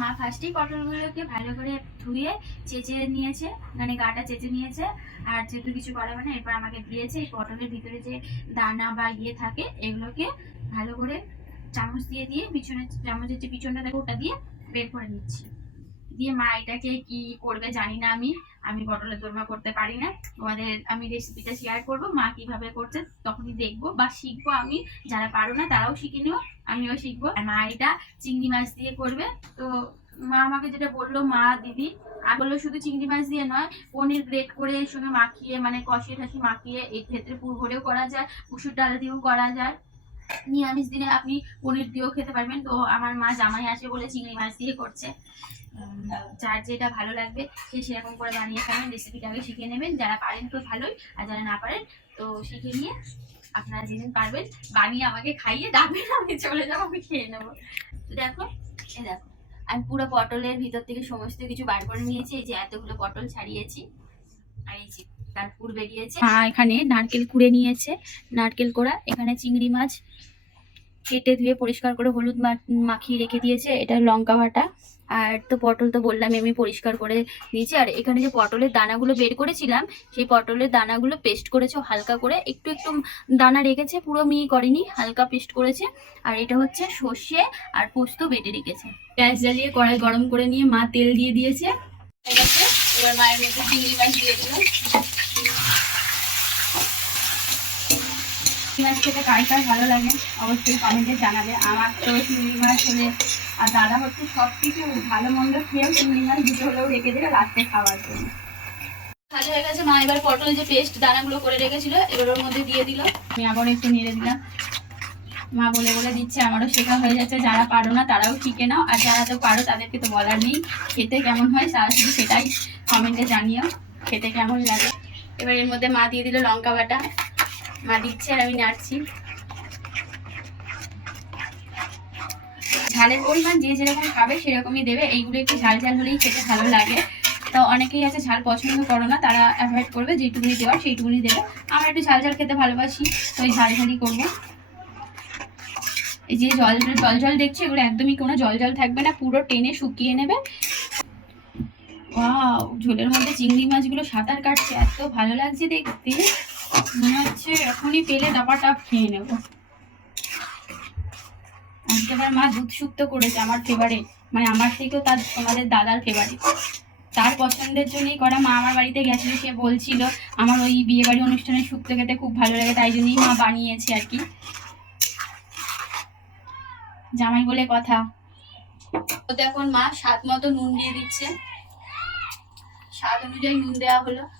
মা ফার্স্টেই পটলগুলোকে ভালো করে ধুয়ে চেঁচে নিয়েছে মানে গাটা চেঁচে নিয়েছে, আর যেহেতু কিছু করা হয় না এরপর আমাকে দিয়েছে, এই পটলের ভিতরে যে দানা বা ইয়ে থাকে, এগুলোকে ভালো করে চামচ দিয়ে দিয়ে পিছনে চামচের যে পিছনটা থাকে ওটা দিয়ে বের করে নিচ্ছি। দিয়ে মা এটাকে কি করবে জানি না আমি। আমি পটলের দোরমা করতে পারি না। তোমাদের আমি রেসিপিটা শেয়ার করব, মা কীভাবে করছে তখনই দেখব বা শিখব আমি। যারা পারো না তারাও শিখে নিও, আমিও শিখব। মা এটা চিংড়ি মাছ দিয়ে করবে। তো মা আমাকে যেটা বলল, মা, দিদি, আর বলল শুধু চিংড়ি মাছ দিয়ে নয়, পনির গ্রেট করে এর সঙ্গে মাখিয়ে মানে কষিয়ে ঠাসি মাখিয়ে এর ক্ষেত্রে পুর ভরেও করা যায়, মুসুর ডাল দিয়েও করা যায়। নিরামিষ দিনে আপনি পনির দিয়েও খেতে পারবেন। তো আমার মা জামাই আসে বলে চিংড়ি মাছ দিয়ে করছে। যার যেটা ভালো লাগবে, সে সেরকম করে বানিয়ে খাবেন। রেসিপিটা আগে শিখে নেবেন। যারা পারেন তো ভালোই, আর যারা না পারেন, তো শিখে নিয়ে আপনারা যেদিন পারবেন, বানিয়ে আমাকে খাইয়ে ডাকবেন আমি চলে যাব, আমি খেয়ে নেব। তো দেখো এ দেখো, আমি পুরো পটলের ভিতর থেকে সমস্ত কিছু বার করে নিয়েছি। এই যে এতগুলো পটল ছাড়িয়েছি। আর এই যে তার এখানে নারকেল কুড়ে নিয়েছে। নারকেল কোড়া, এখানে চিংড়ি মাছ কেটে ধুয়ে পরিষ্কার করে হলুদ মাখিয়ে রেখে দিয়েছে। এটা লঙ্কা বাটা। আর তো পটল তো বললাম আমি পরিষ্কার করে দিয়েছি আর এখানে যে পটলের দানাগুলো বের করেছিলাম, সেই পটলের দানাগুলো পেস্ট করেছে হালকা করে। একটু একটু দানা রেখেছে, পুরো মিহি করেনি, হালকা পেস্ট করেছে। আর এটা হচ্ছে সর্ষে আর পোস্ত বেটে রেখেছে। গ্যাস জ্বালিয়ে কড়াই গরম করে নিয়ে মা তেল দিয়ে দিয়েছে। ঠিক আছে এবার মায়ের মধ্যে চিংড়ি মাছ দিয়ে দিলাম। মাছ খেতে কার কার ভালো লাগে, অবশ্যই কমেন্টে জানাবে। আমার তো চিংড়ি মাছ হলে আর দাদা হচ্ছে সব কিছু ভালো মন্দ খেয়েও চিংড়ি মাছ দুটো হলেও রেখে দিলে রাত্রে খাওয়ার জন্য। ভালো হয়ে গেছে মা এবার পটল যে পেস্ট দানাগুলো করে রেখেছিল ওর মধ্যে দিয়ে দিল। আমি আবার একটু নেড়ে দিলাম। মা বলে বলে দিচ্ছে, আমারও শেখা হয়ে যাচ্ছে, যারা পারো না তারাও শিখে নাও, আর যারা তো পারো তাদেরকে তো বলার নেই, খেতে কেমন হয় তারা শুধু সেটাই কমেন্টে জানিও, খেতে কেমন লাগে। এবার এর মধ্যে মা দিয়ে দিল লঙ্কা বাটা, মা দিচ্ছে আর আমি নাড়ছি। ঝালের পরিমাণ যে যেরকম খাবে সেরকমই দেবে, এইগুলো একটু ঝাল ঝাল হলেই খেতে ভালো লাগে। তো অনেকেই আছে ঝাল পছন্দ করো না, তারা অ্যাভয়েড করবে, যেটুকুনি দেওয়ার সেইটুকুনি দেবে। আমরা একটু ঝাল ঝাল খেতে ভালোবাসি, তো ওই ঝাল ঝালই করব। এই যে জল জল জল দেখছ? এগুলো একদমই কোনো জল জল থাকবে না, পুরো টেনে শুকিয়ে নেবে। ঝোলের মধ্যে চিংড়ি মাছগুলো সাঁতার কাটছে, এত ভালো লাগছে দেখতে। মনে হচ্ছে এখনই পেলে ডাবা খেয়ে নেব। আজকে আবার মা দুধ শুক্তো করেছে, আমার ফেভারিট মানে আমার থেকেও তার, তোমাদের দাদার ফেভারিট তার পছন্দের জন্যই করা, মা আমার বাড়িতে গেছিল, সে বলছিল, আমার ওই বিয়ে বাড়ি অনুষ্ঠানে শুক্তো খেতে খুব ভালো লাগে, তাই জন্যই মা বানিয়েছে আর কি। জামাই বলে কথা। তো এখন মা স্বাদ মতো নুন দিয়ে দিচ্ছে। স্বাদ অনুযায়ী নুন দেওয়া হলো।